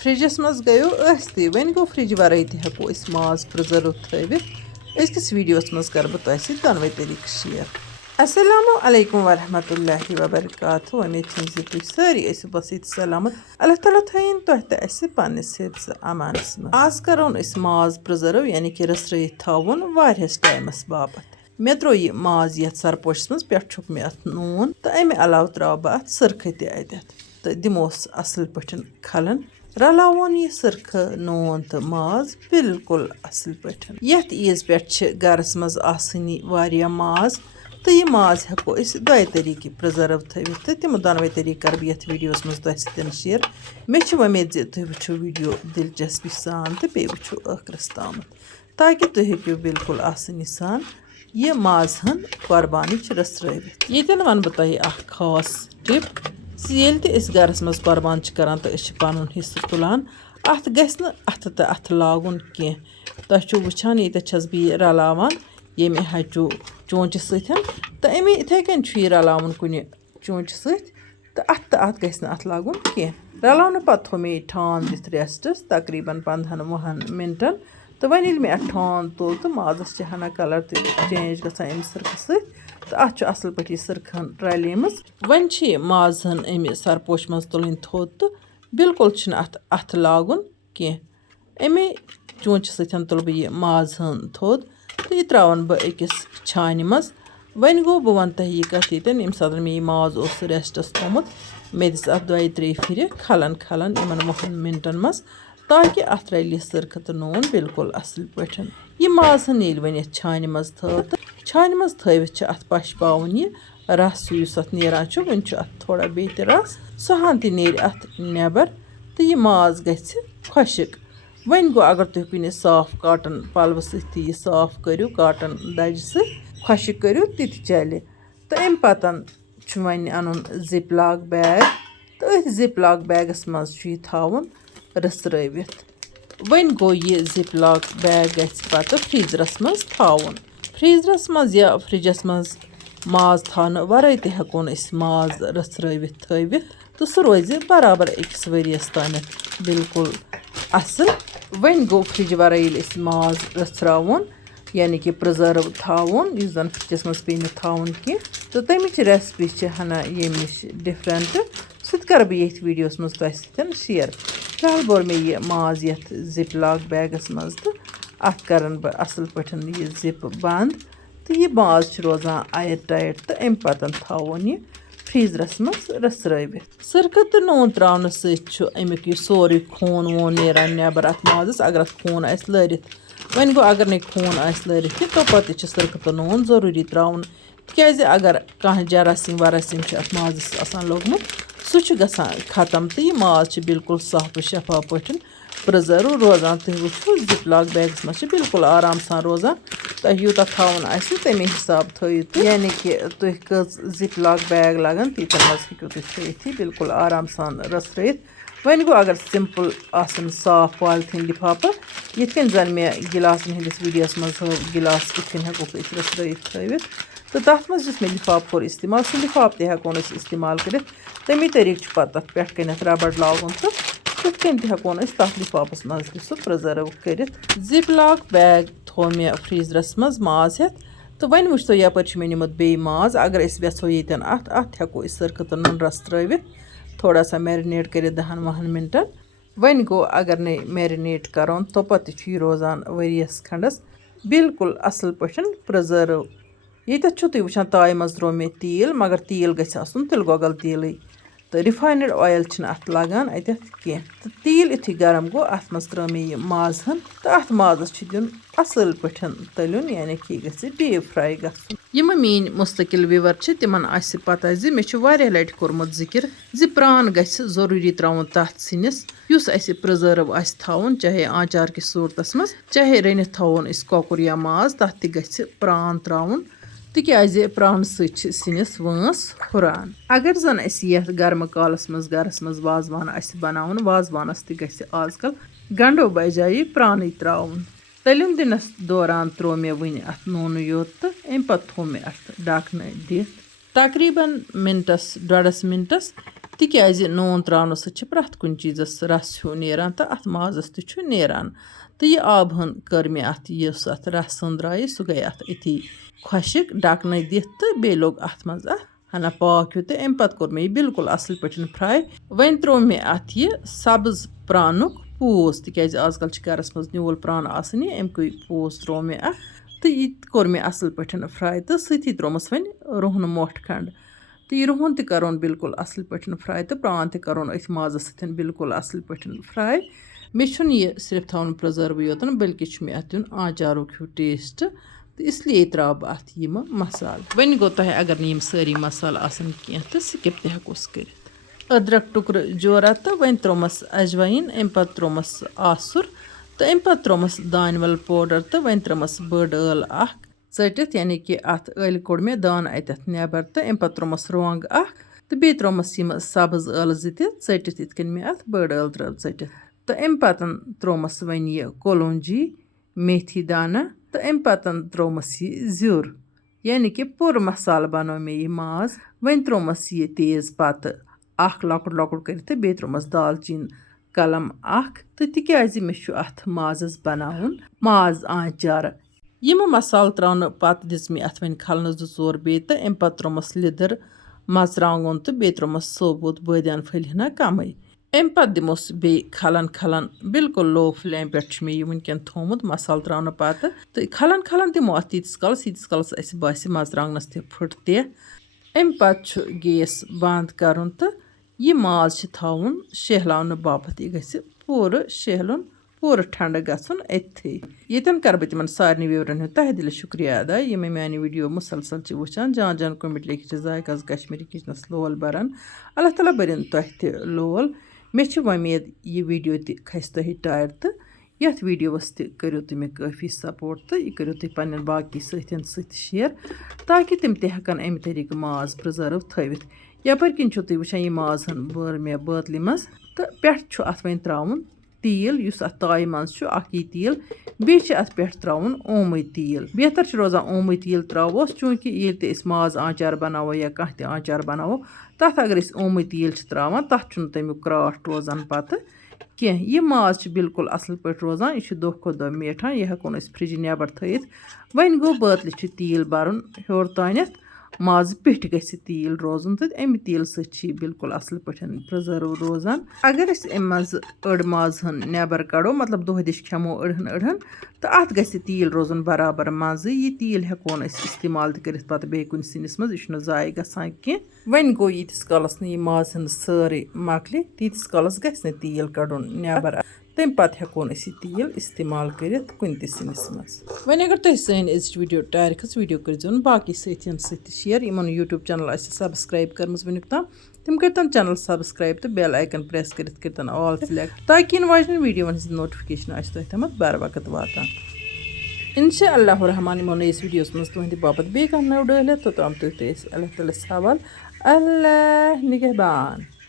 फ्रिजस मज गयो अस्ति वन गो फ्रिज वराई ते हको इस माज प्रिजर्व थवित अजकिस वीडियोस मज कर बह तोह दोनवे तरीक शेयर। अस्सलामु अलैकुम वरहमतुल्लाहि वबरकातुहू। उम्मीद छम ज तुम सारी ऐसु बस सलामत। अल्लाह ताला थयन तोह ते अस पन्निस हिफ्ज़ अमानस मज। आज करोन इस माज प्रिजर्व यानी कि रसरयित थावन वारियस टाइमस बापत। मे त्रो यह माज यथ सरपोशस मज पे छुक मे अत नून तो अमे अलाव त्राव बह अत सरख ते अत तो दिमोस असल पठन खलन रलावन यह सरख नून तो माज बिल्कुल असल पठन। यथ ईज पे गरस मज आसनी वारिया माज तो यह माज हेको इस दोय तरीके प्रिजर्व थवित तो तिम दोनवे तरीक कर यथ वीडियोस मज तोह सतन शेयर। मे उम्मीद ज तुम वुचो वीडियो दिलचस्पी सान तो बे वुचो आखिरस ताम ताकि तुम हेक्यो बिल्कुल आसानी सान यह माज हन कुर्बानी रसरवित। यतन वन बह तुह अख खास टिप ये गरस मज कुर्बान करान तो पन हिस्से तुलान अत गि अथ तो अथ लागुन कह तुम वुचान ये छस बह रलावान ये हचो चोंच सतन तो अमे इथे कन यह रलावन कुन चोंच सत तो अत गि अथ लागुन कह रलावन पत् थो मे ठान दिथ रेस्टस तकरीबन 15-20 मिनटन तो वन ये मे अत ठान तुल तो माजस हना कलर चेंज गम सरख सत अत असल पे सरखन रलेम वन माज हन अमे सरपोश मज तुलन थोद तो बिल्कुल अथ लागुन कह अमे चोंच सतन तुल बह यह माज हन थोद तो यह त्रावन बह अकिस छान मज। वन गो बह वन तह यह कत ये सात मे यह माज रेस्टस थोमुत मे दिस अत 2-3 फिर खलन खलन इन 20 मिनटन मज ताकि अत रल सरख तो नून बिल्कुल असल पठन। यह माज हन ये वन छान मज थव तो छान मज थवित अत पश पावन यह रस युस अत नेरान वन अत थोड़ा बे रस सहन त नेर अत नेबर तो यह माज गि खुशिक। वन गो अगर तुम कुन साफ काटन पलव सत यह साफ करो काटन दज सत खुशिक करो ति चल तो अम पतन one on zip lock bag तो अथ जिप लॉक बैगस मज यह थावन रसरवित। वन गो यह जिप लॉक बैग गि फ्रीजरस मज थावन फ्रीजरस मज या फ्रिजस मज माज थान वराई ते हेकोन इस माज रसरवित थवित तो सह रोज बराबर अकिस वरियस तान बिल्कुल असल। वन गो फ्रिज वराई इस माज रसरावन यानी कि प्रिजर्व थावन इस जन फ्रिजस मज पे थावन कह तो तमिच रेसिपी हना ये नश डिफरेंट सह कर बह ये वीडियोस मज तोह सतन शेयर। फिलहाल बोर मे यह माज यथ जिप लॉक बैगस मज तो अत करन बह असल पठन यह जिप बंद तो यह माज रोजान आयर टाइट तो अम पतन थावन यह फ्रीजरस मज रसरवित। सरख तो नून त्रावन समुक यह सोरे खून वून नेरान नेबर अत माजस अगर अत खून आस लरित वन गो अगर न खून आस लरित तो पत्त सरख तो नून जरूरी त्रावन तिक अगर कह जरासीम वरासीम अत माजस आसान लोगमुत सह गसान खत्म तो यह माज बिल्कुल साफ शफाफ पठन प्रिजर्व रोजान। तुम वो जिप लॉक बैगस मज बिल्कुल आराम सान रोजान तुम यूत थावन तमे हिसाब थो यानी कि तुम कज जिप लॉक बैग लगन तीतन मज हेको तुम बिल्कुल आराम सान रसरवित। वन गो अगर सिंपल आसन साफ पॉलिथीन लिफाफा यिथ कन जन मे गिलासन हंदिस वीडियोस मज हो गिलास किथ कन हेको रसरवित थवित तो तथ मज मे लिफाफ कोर इस्तेमाल सह लिफाफ ते हेकोन इस्तेमाल कर तमी तरीक पत् तथ पे कन रबड़ लागुन तो तिथ कन हेकोन तथ लिफाफस मज सह प्रिजर्व कर। जिप लॉक बैग थो मे फ्रीजरस मज माज हेत तो वन वुच तो यपर मे निमुत बे माज अगर वेो ये अत हेको सरख तो नून रस त्रवित थोड़ा सा मैरिनेट कर 10-20 मिनटन। वन गो अगर न मैरिनेट करोन तो पत्त रोजान वरियस खंडस बिल्कुल असल पठन प्रिजर्व। ये तुम वुचान ताय मज त्रो मे तेल मगर तेल गि आसन तिल गोगल तेल तो रिफाइंड ऑयल अत लगान अत कह तो तेल इथु गरम गो अत मज त्रो मे माज हन तो अत माजस दिन असल पठन तलन यानी कि यह डीप फ्राई गसन। यम मीन मुस्तकिल व्यूवर तिमन आसि पता ज मे वारिया लटि कोरमुत जिक्र ज प्रान गि जरूरी त्रावन तथ सिनिस युस अस प्रिजर्व आसि थावन चाहे आचार कि सूरतस मज चाहे रनित थावन इस कॉकुर या माज तथ ति गि प्रान त्रावन तिकाज प्रान सिनिस वंस हुरान। अगर जन अस यथ गर्म कालस मज गरस मज वाजवान आसि बनावन वाजवानस ति गि आजकल गंडो बजाय प्रान त्रावन तलिन दिनस दौरान त्रो मे वन अत नून योत तो अम पत् थो मे अत डकन दिथ तकरीबन मिनटस 1.5 मिनटस تِکیٛازِ نوٗن ترٛاونہٕ سۭتۍ چھِ پرٛٮ۪تھ کُنہِ چیٖزَس رَس ہیوٗ نیران تہٕ اَتھ مازَس تہِ چھُ نیران تہٕ یہِ آبہٕ ہٕن کٔر مےٚ اَتھ یُس اَتھ رَس ہٕن درٛایہِ سُہ گٔیے اَتھ أتھی خۄشِک ڈَکنَے دِتھ تہٕ بیٚیہِ لوٚگ اَتھ منٛز اَتھ ہنا پاک ہیوٗ تہٕ اَمہِ پَتہٕ کوٚر مےٚ یہِ بِلکُل اَصٕل پٲٹھۍ فرٛاے وۄنۍ ترٛوو مےٚ اَتھ یہِ سَبٕز پرٛانُک پوٗس تِکیٛازِ آزکَل چھِ گَرَس منٛز نیوٗل پرٛان آسٲنی اَمکُے پوٗس ترٛوو مےٚ اَتھ تہٕ یہِ تہِ کوٚر مےٚ اَصٕل پٲٹھۍ فرٛاے تہٕ سۭتی ترٛوومَس وۄنۍ رۄہنہٕ مۄٹھ کھنٛڈ تہٕ یہِ رۄہَن تہِ کَرون بِلکُل اَصٕل پٲٹھۍ فرٛاے تہٕ پرٛان تہِ کَرون أتھۍ مازَس سۭتۍ بِلکُل اَصٕل پٲٹھۍ فرٛاے مےٚ چھُنہٕ یہِ صرف تھاوُن پرٛزٲرٕوٕے یوتَن بٔلکہِ چھُ مےٚ اَتھ دیُن آنچارُک ہیوٗ ٹیسٹ تہٕ اِسلیے ترٛاو بہٕ اَتھ یِمہٕ مصالہٕ وۄنۍ گوٚو تۄہہِ اگر نہٕ یِم سٲری مصالہٕ آسَن کینٛہہ تہٕ سِکِپ تہِ ہٮ۪کوس کٔرِتھ أدرَک ٹُکرٕ جورا تہٕ وۄنۍ ترٛوومَس اجوایِن اَمہِ پَتہٕ ترٛوومَس آسُر تہٕ اَمہِ پَتہٕ ترٛوومَس دانہِ وَل پوڈَر تہٕ وۄنۍ ترٛٲومَس بٔڑ ٲل اَکھ ژٔٹِتھ یعنی کہِ اَتھ ٲلہِ کوٚڑ مےٚ دانہٕ اَتٮ۪تھ نٮ۪بر تہٕ اَمہِ پَتہٕ ترٛوومَس رۄنٛگ اَکھ تہٕ بیٚیہِ ترٛوومَس یِمہٕ سَبٕز ٲلہٕ زٕ تہِ ژٔٹِتھ یِتھ کٔنۍ مےٚ اَتھ بٔڑ ٲل ترٛٲو ژٔٹِتھ تہٕ اَمہِ پَتہٕ ترٛوومَس وۄنۍ یہِ کولونٛجی میتھی دانہ تہٕ اَمہِ پَتہٕ ترٛوومَس یہِ زیُر یعنی کہِ پوٗرٕ مصالہٕ بَنوو مےٚ یہِ ماز وۄنۍ ترٛوومَس یہِ تیز پَتہٕ اَکھ لۄکُٹ لۄکُٹ کٔرِتھ تہٕ بیٚیہِ ترٛوومَس دالچیٖن قلم اَکھ تہٕ تِکیٛازِ مےٚ چھُ اَتھ مازَس بَناوُن ماز آنچارٕ یِمہٕ مصالہٕ ترٛاونہٕ پَتہٕ دِژ مےٚ اَتھ وۄنۍ کھَلنہٕ 2-4 بیٚیہِ تہٕ اَمہِ پَتہٕ ترٛوومَس لیٚدٕر مَرژٕوانٛگُن تہٕ بیٚیہِ ترٛوومَس ثوبوٗت بٲدیان پھٔلۍ ہنا کَمٕے اَمہِ پَتہٕ دِموس بیٚیہِ کھَلَن بِلکُل لو فٕلیم پٮ۪ٹھ چھُ مےٚ یہِ وٕنکٮ۪ن تھوٚومُت مصالہٕ ترٛاونہٕ پَتہٕ تہٕ کھَلَن دِمو اَتھ ییٖتِس کالَس اَسہِ باسہِ مَرژٕوانٛگنَس تہِ پھٕٹ تہِ اَمہِ پَتہٕ چھُ گیس بنٛد کَرُن تہٕ یہِ ماز چھِ تھاوُن شہلاونہٕ باپَتھ یہِ گژھِ پوٗرٕ شہلُن پوٗرٕ ٹھنٛڈٕ گژھُن أتتھٕے ییٚتٮ۪ن کَرٕ بہٕ تِمَن سارنٕے وِورَن ہُنٛد تہہِ دِلہِ شُکریہ ادا یِم میٛانہِ ویٖڈیو مُسلسل چھِ وٕچھان جان کوٚمٮ۪نٛٹ لیکھِتھ چھِ ذایقَس کشمیٖری کِچنَس لول بَران اللہ تعالیٰ بٔرِنۍ تۄہہِ تہِ لول مےٚ چھِ وۄمید یہِ ویٖڈیو تہِ کھَسہِ تۄہہِ ٹایَر تہٕ یَتھ ویٖڈیووَس تہِ کٔرِو تُہۍ مےٚ کٲفی سپوٹ تہٕ یہِ کٔرِو تُہۍ پنٛنٮ۪ن باقٕے سۭتھٮ۪ن سۭتۍ شِیَر تاکہِ تِم تہِ ہٮ۪کَن اَمہِ طریٖقہٕ ماز پِرٛزٲرٕو تھٲوِتھ یَپٲرۍ کِنۍ چھُو تُہۍ وٕچھان یہِ ماز ہن بٔر مےٚ بٲتلہِ منٛز تہٕ پٮ۪ٹھٕ چھُ اَتھ وۄنۍ ترٛاوُن تیٖل یُس اَتھ تایہِ منٛز چھُ اَکھ یی تیٖل بیٚیہِ چھِ اَتھ پٮ۪ٹھ ترٛاوُن اومٕے تیٖل بہتر چھُ روزان اومٕے تیٖل ترٛاووس چوٗنٛکہِ ییٚلہِ تہِ أسۍ ماز آنچار بَناوو یا کانٛہہ تہِ آنچار بَناوو تَتھ اگر أسۍ اومٕے تیٖل چھِ ترٛاوان تَتھ چھُنہٕ تَمیُک کرٛاٹھ روزان پَتہٕ کینٛہہ یہِ ماز چھُ بِلکُل اَصٕل پٲٹھۍ روزان یہِ چھُ دۄہ کھۄتہٕ دۄہ میٹھان یہِ ہٮ۪کون أسۍ فرٛجہِ نٮ۪بر تھٲیِتھ وۄنۍ گوٚو بٲتلہِ چھُ تیٖل بَرُن ہیوٚر تانٮ۪تھ مازٕ پیٚٹھۍ گژھِ تیٖل روزُن تہٕ اَمہِ تیٖلہٕ سۭتۍ چھِ یہِ بِلکُل اَصٕل پٲٹھۍ پِرٛزٲرٕو روزان اگر أسۍ اَمہِ منٛزٕ أڑ ماز ہن نٮ۪بر کَڑو مطلب دۄہ دِش کھٮ۪مو أڑہن تہٕ اَتھ گژھِ تیٖل روزُن برابر منٛزٕ یہِ تیٖل ہٮ۪کون أسۍ اِستعمال تہِ کٔرِتھ پَتہٕ بیٚیہِ کُنہِ سِنِس منٛز یہِ چھُنہٕ ضایع گژھان کینٛہہ وۄنۍ گوٚو ییٖتِس کالَس نہٕ یہِ ماز ہٕنٛز سٲرٕے مۄکلہِ تیٖتِس کالَس گژھِ نہٕ تیٖل کَڑُن نٮ۪بر تَمہِ پَتہٕ ہٮ۪کون أسۍ یہِ تیٖل اِستعمال کٔرِتھ کُنہِ تہِ سِنِس منٛز وۄنۍ اگر تۄہہِ سٲنۍ أزِچ ویٖڈیو ٹایَر کھٔژ ویٖڈیو کٔرۍزیون باقٕے سۭتھٮ۪ن سۭتۍ تہِ شِیَر یِمَن یوٗٹیوٗب چَنَل آسہِ سَبسکرایب کٔرمٕژ وٕنیُک تام تِم کٔرۍتَن چَنَل سَبسکرایب تہٕ بیل آیکَن پرٛٮ۪س کٔرِتھ کٔرۍتَن آل سِلٮ۪کٹ تاکہِ یِنہٕ واجنٮ۪ن ویٖڈیووَن ہِنٛز نوٹِفِکیشن آسہِ تۄہہِ تامَتھ بَر وقت واتان اِنشاء اللہُ رحمان یِمو نٔیِس ویٖڈیوَس منٛز تُہٕنٛدِ باپَتھ بیٚیہِ کانٛہہ نٔو ڈٲلِتھ توٚتام تُہۍ تہِ ٲسۍ اللہ تعالیٰ حوال اللہ نِگہبان